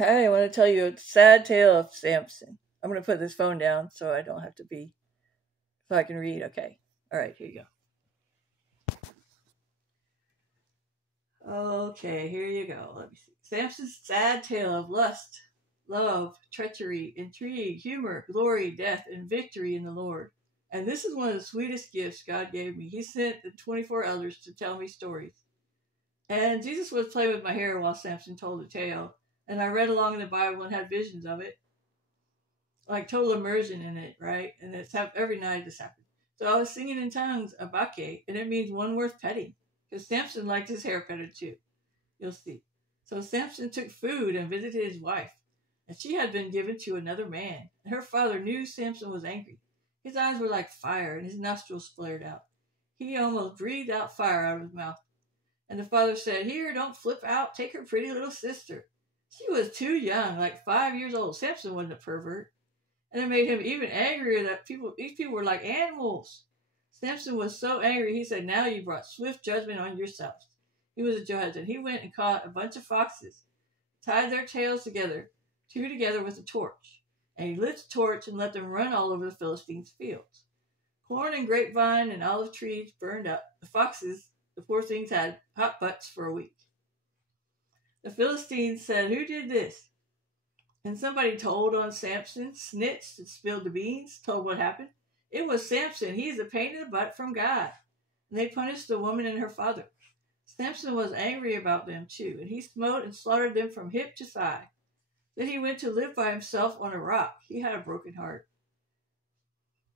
I want to tell you a sad tale of Samson. I'm going to put this phone down so I don't have to be, so I can read. Okay. All right, here you go. Okay, here you go. Let me see. Samson's sad tale of lust, love, treachery, intrigue, humor, glory, death, and victory in the Lord. And this is one of the sweetest gifts God gave me. He sent the 24 elders to tell me stories. And Jesus was playing with my hair while Samson told the tale. And I read along in the Bible and had visions of it, like total immersion in it, right? And it's every night this happened. So I was singing in tongues, abake, and it means one worth petting. Because Samson liked his hair petted too. You'll see. So Samson took food and visited his wife, and she had been given to another man. And her father knew Samson was angry. His eyes were like fire, and his nostrils flared out. He almost breathed out fire out of his mouth. And the father said, "Here, don't flip out. Take her pretty little sister." She was too young, like 5 years old. Samson wasn't a pervert. And it made him even angrier that these people were like animals. Samson was so angry, he said, "Now you brought swift judgment on yourselves." He was a judge, and he went and caught a bunch of foxes, tied their tails together, two together with a torch. And he lit the torch and let them run all over the Philistines' fields. Corn and grapevine and olive trees burned up. The foxes, the poor things, had hot butts for a week. The Philistines said, "Who did this?" And somebody told on Samson, snitched and spilled the beans, told what happened. It was Samson. He's a pain in the butt from God. And they punished the woman and her father. Samson was angry about them too, and he smote and slaughtered them from hip to thigh. Then he went to live by himself on a rock. He had a broken heart.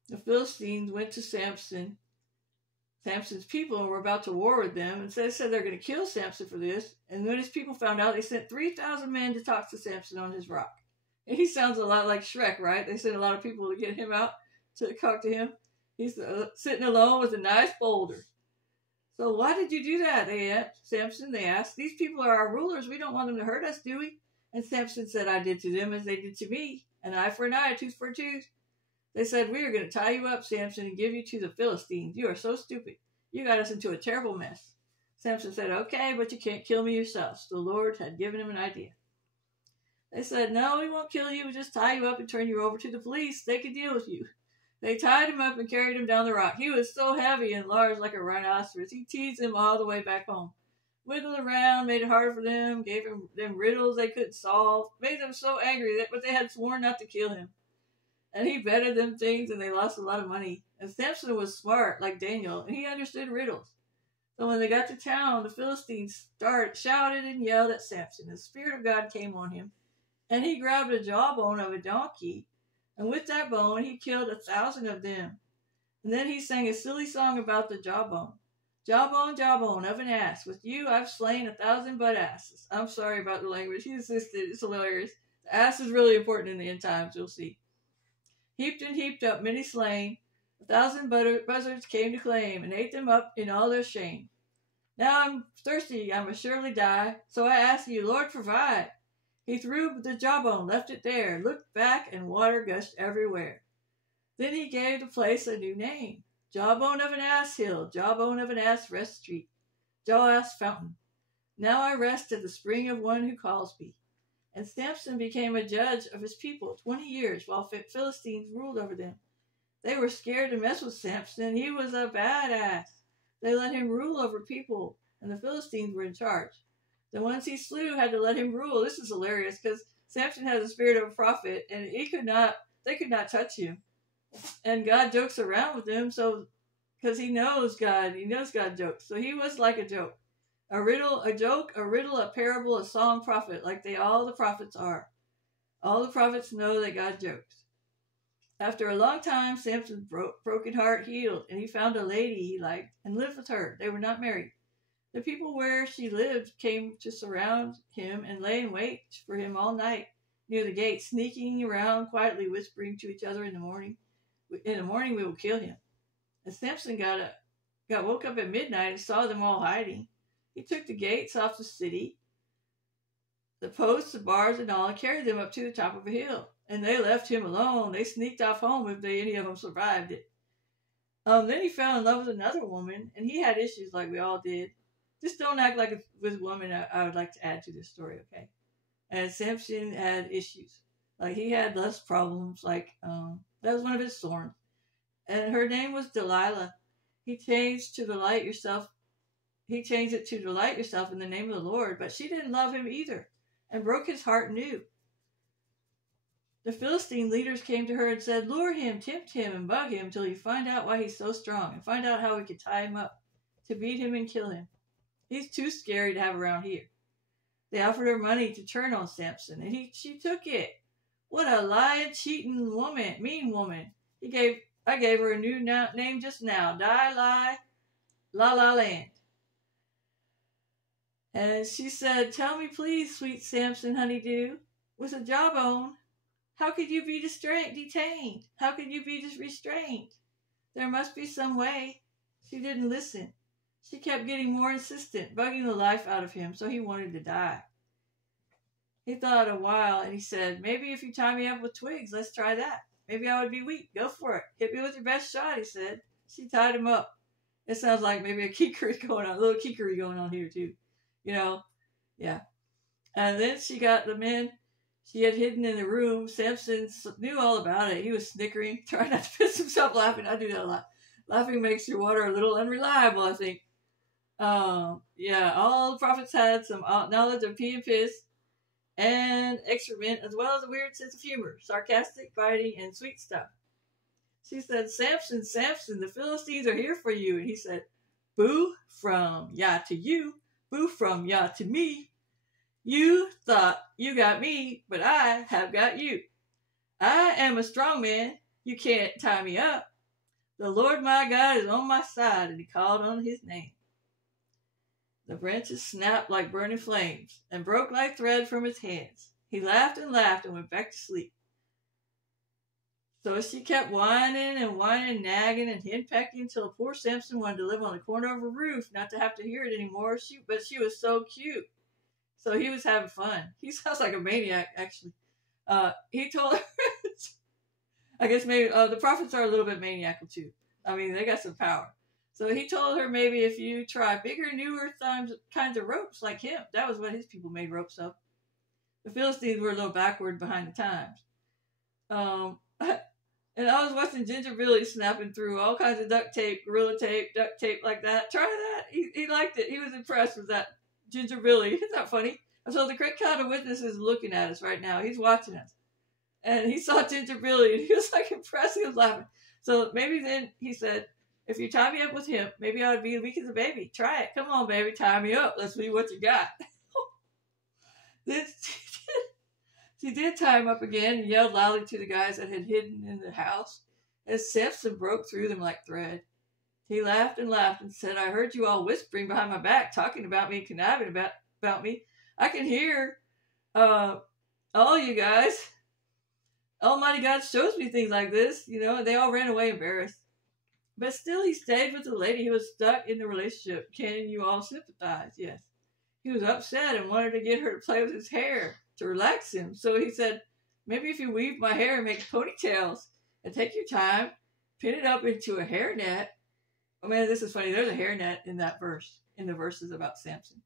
The Philistines went to Samson's people, and were about to war with them, and said they're going to kill Samson for this. And when his people found out, they sent 3,000 men to talk to Samson on his rock. And he sounds a lot like Shrek, right? They sent a lot of people to get him out to talk to him. He's sitting alone with a nice boulder. "So why did you do that?" they asked Samson. They asked, "These people are our rulers. We don't want them to hurt us, do we?" And Samson said, "I did to them as they did to me. An eye for an eye, a tooth for a tooth." They said, "We are going to tie you up, Samson, and give you to the Philistines. You are so stupid. You got us into a terrible mess." Samson said, "Okay, but you can't kill me yourself." So the Lord had given him an idea. They said, "No, we won't kill you. We'll just tie you up and turn you over to the police. They can deal with you." They tied him up and carried him down the rock. He was so heavy and large like a rhinoceros. He teased them all the way back home. Wiggled around, made it harder for them, gave them riddles they couldn't solve, made them so angry but they had sworn not to kill him. And he betted them things, and they lost a lot of money. And Samson was smart, like Daniel, and he understood riddles. So when they got to town, the Philistines shouted and yelled at Samson. The Spirit of God came on him, and he grabbed a jawbone of a donkey, and with that bone he killed 1,000 of them. And then he sang a silly song about the jawbone. "Jawbone, jawbone of an ass, with you I've slain 1,000 butt asses." I'm sorry about the language. He insisted. It's hilarious. The ass is really important in the end times, you'll see. "Heaped and heaped up, many slain. 1,000 buzzards came to claim, and ate them up in all their shame. Now I'm thirsty, I must surely die, so I ask you, Lord, provide." He threw the jawbone, left it there, looked back, and water gushed everywhere. Then he gave the place a new name. Jawbone of an ass hill, jawbone of an ass rest street, jaw ass fountain. Now I rest at the spring of one who calls me. And Samson became a judge of his people 20 years while Philistines ruled over them. They were scared to mess with Samson. He was a badass. They let him rule over people, and the Philistines were in charge. The ones he slew had to let him rule. This is hilarious because Samson has the spirit of a prophet, and they could not touch him. And God jokes around with him, so because he knows God jokes. So he was like a joke. A riddle, a joke, a riddle, a parable, a song prophet, like all the prophets are. All the prophets know that God jokes. After a long time, Samson's broken heart healed, and he found a lady he liked and lived with her. They were not married. The people where she lived came to surround him and lay in wait for him all night near the gate, sneaking around quietly, whispering to each other in the morning. "In the morning we will kill him." And Samson woke up at midnight and saw them all hiding. He took the gates off the city, the posts, the bars, and all, and carried them up to the top of a hill. And they left him alone. They sneaked off home if any of them survived it. Then he fell in love with another woman, and he had issues like we all did. Just don't act like it's with a woman I would like to add to this story, okay? And Samson had issues. Like he had lust problems. Like that was one of his thorns. And her name was Delilah. He changed to delight yourself. He changed it to delight yourself in the name of the Lord. But she didn't love him either, and broke his heart anew. The Philistine leaders came to her and said, "Lure him, tempt him, and bug him till you find out why he's so strong, and find out how we can tie him up, to beat him and kill him. He's too scary to have around here." They offered her money to turn on Samson, and she took it. What a lying, cheating woman, mean woman. I gave her a new name just now, Die La La Land. And she said, "Tell me please, sweet Samson honeydew, with a jawbone, how could you be detained? How could you be restrained? There must be some way." She didn't listen. She kept getting more insistent, bugging the life out of him, so he wanted to die. He thought a while, and he said, "Maybe if you tie me up with twigs, let's try that. Maybe I would be weak. Go for it. Hit me with your best shot," he said. She tied him up. It sounds like maybe a little kickery going on here too. Yeah. And then she got the men she had hidden in the room. Samson knew all about it. He was snickering, trying not to piss himself laughing. I do that a lot. Laughing makes your water a little unreliable, I think. Yeah, all the prophets had some knowledge of pee and piss and excrement, as well as a weird sense of humor, sarcastic, biting, and sweet stuff. She said, "Samson, Samson, the Philistines are here for you." And he said, "Boo from ya to you, boo from ya to me. You thought you got me, but I have got you. I am a strong man. You can't tie me up. The Lord my God is on my side," and he called on his name. The branches snapped like burning flames and broke like thread from his hands. He laughed and went back to sleep. So she kept whining, nagging, and henpecking until poor Samson wanted to live on the corner of a roof, not to have to hear it anymore. But she was so cute. So he was having fun. He sounds like a maniac, actually. He told her, I guess maybe the prophets are a little bit maniacal too. I mean, they got some power. So he told her, maybe if you try bigger, newer kinds of ropes like him. That was what his people made ropes of. The Philistines were a little backward behind the times. And I was watching Ginger Billy snapping through all kinds of duct tape, gorilla tape, duct tape like that. Try that. He liked it. He was impressed with that Ginger Billy. Isn't that funny? So the great cloud of witnesses looking at us right now. He's watching us. And he saw Ginger Billy, and he was like impressed. He was laughing. So maybe then he said, "If you tie me up with him, maybe I would be weak as a baby. Try it. Come on, baby. Tie me up. Let's see what you got." Then she did tie him up again and yelled loudly to the guys that had hidden in the house as Samson broke through them like thread. He laughed and said, "I heard you all whispering behind my back, talking about me and conniving about me. I can hear all you guys. Almighty God shows me things like this, and they all ran away embarrassed. But still he stayed with the lady who was stuck in the relationship. Can you all sympathize?" Yes. He was upset and wanted to get her to play with his hair to relax him. So he said, "Maybe if you weave my hair and make ponytails and take your time, pin it up into a hairnet." Oh man, this is funny. There's a hairnet in that verse, in the verses about Samson.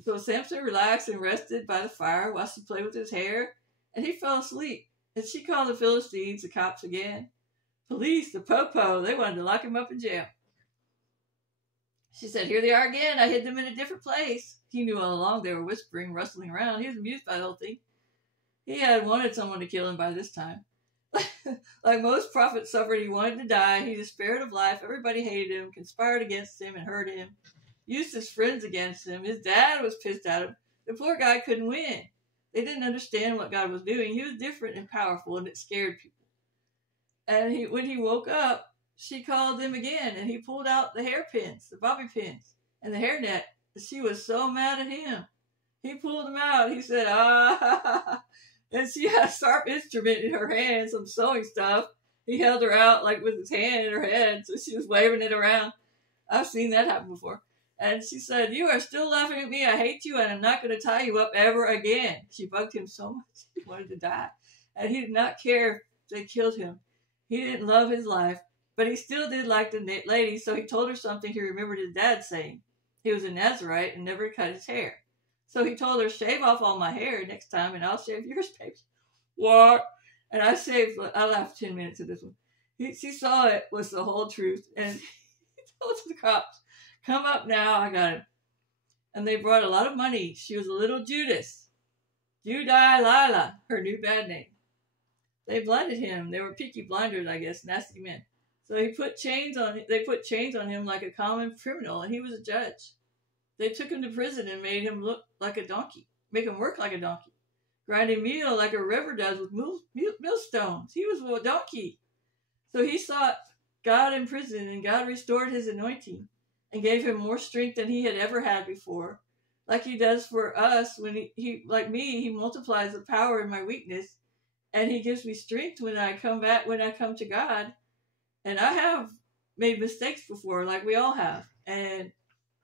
So Samson relaxed and rested by the fire while she played with his hair, and he fell asleep. And she called the Philistines, the cops again. Police, the popo, they wanted to lock him up in jail. She said, "Here they are again. I hid them in a different place." He knew all along they were whispering, rustling around. He was amused by the whole thing. He had wanted someone to kill him by this time. Like most prophets suffered, he wanted to die. He despaired of life. Everybody hated him, conspired against him, and hurt him. Used his friends against him. His dad was pissed at him. The poor guy couldn't win. They didn't understand what God was doing. He was different and powerful, and it scared people. And when he woke up, she called him again, and he pulled out the hairpins, the bobby pins, and the hairnet. She was so mad at him. He pulled them out. He said, "Ah." And she had a sharp instrument in her hand, some sewing stuff. He held her out like with his hand in her head, so she was waving it around. I've seen that happen before. And she said, "You are still laughing at me. I hate you, and I'm not going to tie you up ever again." She bugged him so much he wanted to die. And he did not care if they killed him. He didn't love his life, but he still did like the lady, so he told her something he remembered his dad saying. He was a Nazarite and never cut his hair. So he told her, shave off all my hair next time and I'll shave yours, baby. What? And I laughed 10 minutes at this one. She saw it was the whole truth. And he told the cops, come up now, I got him. And they brought a lot of money. She was a little Judas. Judai Lila, her new bad name. They blinded him. They were peaky blinders, I guess, nasty men. So they put chains on him like a common criminal, and he was a judge. They took him to prison and made him look like a donkey, make him work like a donkey, grinding meal like a river does with millstones. He was a donkey. So he sought God in prison, and God restored his anointing and gave him more strength than he had ever had before. Like he does for us, when he like me, he multiplies the power in my weakness, and he gives me strength when I come to God. And I have made mistakes before, like we all have. And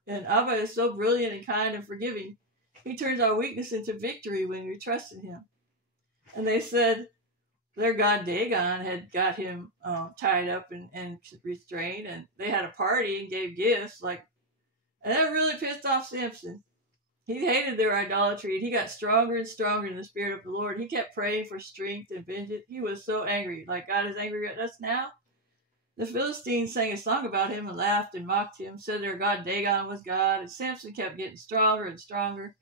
Abba is so brilliant and kind and forgiving. He turns our weakness into victory when we trust in him. And they said their god Dagon had got him tied up and restrained, and they had a party and gave gifts. And that really pissed off Samson. He hated their idolatry, and he got stronger and stronger in the spirit of the Lord. He kept praying for strength and vengeance. He was so angry, like God is angry at us now. The Philistines sang a song about him and laughed and mocked him, said their god Dagon was God, and Samson kept getting stronger and stronger.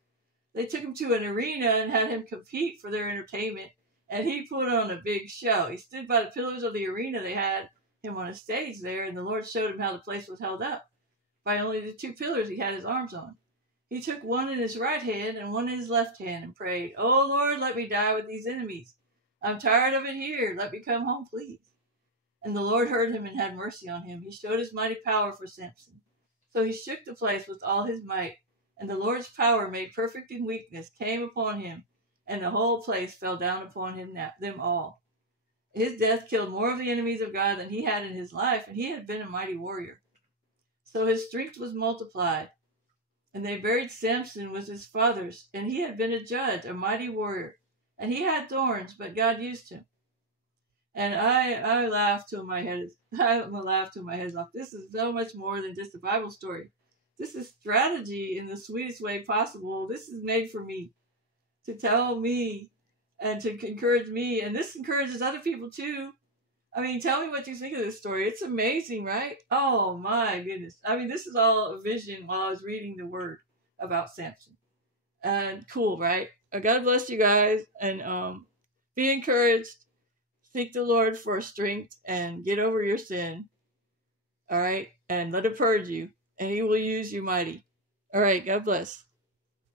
They took him to an arena and had him compete for their entertainment, and he put on a big show. He stood by the pillars of the arena. They had him on a stage there, and the Lord showed him how the place was held up. By only the 2 pillars he had his arms on. He took one in his right hand and one in his left hand and prayed, "Oh Lord, let me die with these enemies. I'm tired of it here. Let me come home, please." And the Lord heard him and had mercy on him. He showed his mighty power for Samson. So he shook the place with all his might, and the Lord's power, made perfect in weakness, came upon him, and the whole place fell down upon them all. His death killed more of the enemies of God than he had in his life, and he had been a mighty warrior. So his strength was multiplied. And they buried Samson with his fathers, and he had been a judge, a mighty warrior. And he had thorns, but God used him. And I laughed till my head is off. This is so much more than just a Bible story. This is strategy in the sweetest way possible. This is made for me, to tell me and to encourage me. And this encourages other people too. I mean, tell me what you think of this story. It's amazing, right? Oh my goodness. I mean, this is all a vision while I was reading the word about Samson. And cool, right? God bless you guys. And be encouraged. Seek the Lord for strength and get over your sin. All right? And let him purge you. And he will use you mighty. All right. God bless.